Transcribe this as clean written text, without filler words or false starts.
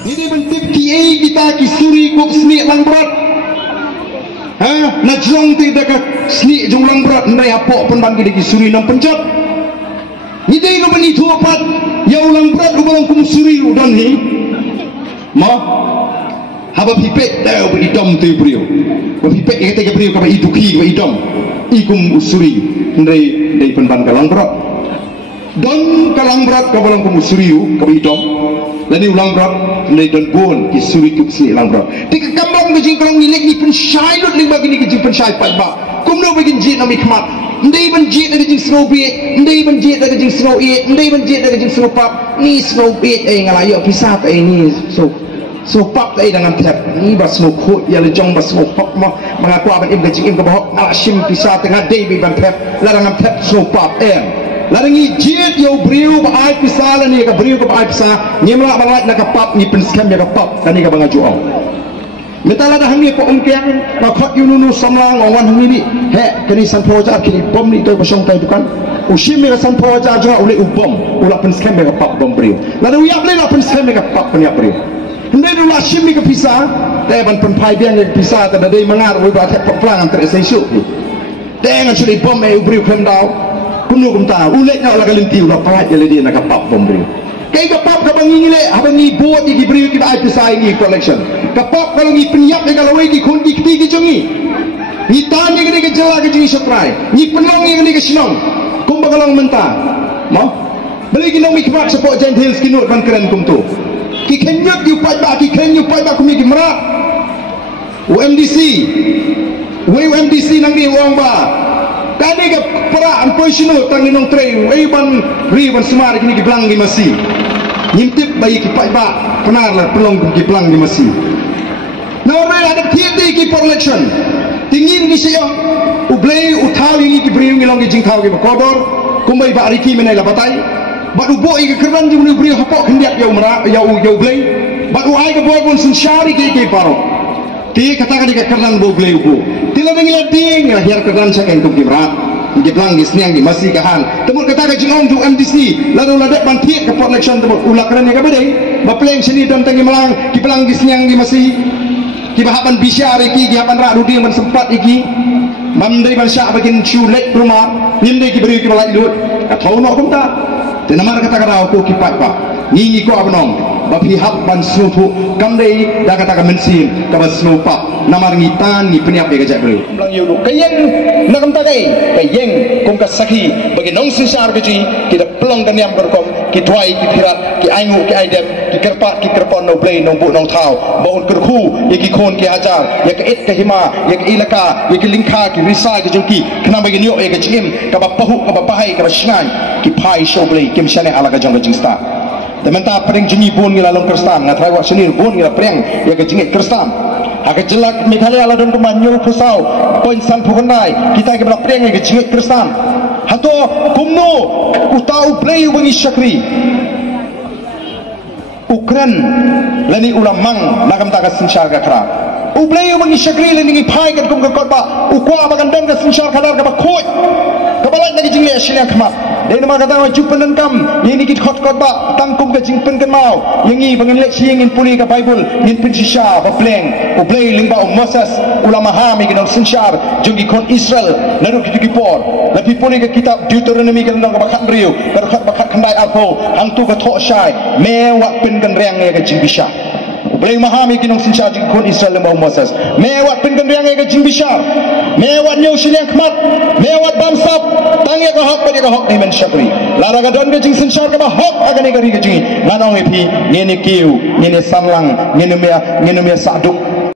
Ini bentuk kiai kita kisuri kok seni lang berat. Na jong tidak seni jong lang berat ndai apok pun bagi di kisuri nang pencet. Ni dai no bani tuapat ya ulang berat ulang kum suri udan ni. Ma haba pipet dah beri dom tu beriu. Pipet kata ke beriu ka iduki ka idom. Ikum usuri ndai dai penban kalang berat. Don kalang berat ka ulang kum usuri ka idom. Lani ulang berat ndai don bon ki suri tu si ulang berat. Tika kambang ke jingkrong ni lek ni pen syai lut ling bagi ni ke jing pen syai pat ba. Kum no bagi jit na mikmat. Ndai ban jit na ke jing snow be, ndai ban jit na ke jing snow e, ndai ban jit na ke jing snow pap. Ni snow be ngalayo pisah pe ni so pap ai dengan tap ni bas snow khot ya le jong bas snow pap ma mengaku aban im ke jing im ke bahok ala sim pisah tengah dei be ban tap la dengan tap snow pap larangi jit yo beriu ba ai pisah la ni ka beriu ka ai pisah nyemla balat na ka pap ni pen scam ya ka pap kan ni ka banga jual metala dah hangi ko ongkeng na khot yununu samlang ongwan hangi ni he kini san proja kini bom ni to basong tai bukan usim ni san proja juga oleh ubom ula pen scam ya ka pap bom beriu lalu ya boleh la pen scam ya ka pap pen ya beriu ndai dulu asim ni ka pisah te ban pen pai biang ni pisah ta dai mangar we ba thep plang antar sai su te ngan suli bom e beriu klem dau kuno kum ta ulek na la galinti ula pahat ya le dia na ka pap bom beriu kay kapap ka bangi ngile habang ni buot iki beriu ki ai pisah ni collection kapap kalau ni penyak ke kalau iki kun ki ti ki jongi ni tan ni ke jela ke jingi sotrai ni penong ni ke sinong kum bagalang menta mo beli ki nong mi kmak support gentle skinut ban keren kum tu ki kenyut yu pai ba ki kenyu pai ba kum ki mera UMDC nang ni wong ba tadi ke para ampoi sinut tang ni nong trei ei ban riban semar ki ni ki blang ni masih nyimtip bayi ki pai ba penar la pelong ki blang ni masih Naurai ada tiada ki per election tingin ki siyo ublei utau ini ki beriu ngilong ki jingkau ki bakodor kumbai ba ariki menai la batai ba ubo i ki keran jung ni beriu hapok hendak yau mera yau ublei ba uai ke boy pun sunsyari ki paro ti katakan di keran bo ublei ubo tila ngila ding la hiar keran saken kum ki mera ki blang ki sniang ki masih kahan temut kata ka jingong tu MDC lalu ladak ban ti ke per election temut ulah keran ni ka badai ba pleng sini dan tangi melang ki blang ki sniang ki masih kibahaban bisyar iki kihaban rak rudi man sempat iki mamdai ban syak bagin chulet rumah nyindai ki beri ki balai lut ka thau no kum ta te namar kata karau ko ki pat pa ni ko abnom ba pihak ban sufu kamdai da kata ka mensin ka ban supa namar ngitan ni peniap be gajak beri blang yu kayeng nakam ta dai kayeng kum ka sakhi bagi nong sinsar ke ji kita pelong dan yang berkom ki tuai ki pirat ki aingu ki aidem ki kerpon no blei no bu nong thau baun kerku ki khon ki hajar ya ke et ke hima ya ke ilaka ya ke lingkha ki risa ki jungki kena bagi niok ya ke chim ka ba pahu ka ba pahai ka ba shngai ki phai show blei kim shane ala ka jong ka jingsta tementa pring jingi bon ngila long kristan ngathai wa senir bon ngila preng ya ke jingit kristan aga jelak Meghalaya ala don kumanyo pusau poin san phukanai kita ke bra preng ya ke jingit kristan hato kumno utau blei wangi syakri ukran lani ulamang nakam taka sinsyar ka kra ublei wangi syakri lani pai kan kum ka kotba ukwa bagandang ka sinsyar kadar ka khoi kabalat nagi jingle aslian khamat dei nama kata wa jupan kam ini kit khot kotba tangkum ka jingpen kan mau yangi bangan lek siang in puli ka bible in pin sisha ba pleng ublei lingba Moses ulama ha mi kan sinsyar jungi kon Israel lalu ki por lapi puli ka kitab Deuteronomy kan ka bakhat beriu ka khat bakhat khandai alpo hang tu ka tho shai me wa pin kan reng ka jingbisha ublei mahami kinong sinsyar jing kon Israel lingba Moses me wa pin kan reng ka jingbisha me wa nyau siliang khamat me wa bamsap tangya ka hak pada ke hok ni men syakri lara ga don ga jing sensar ka ba hok agani gari ga jing nganong epi ngene kiu ngene sanlang ngene me saduk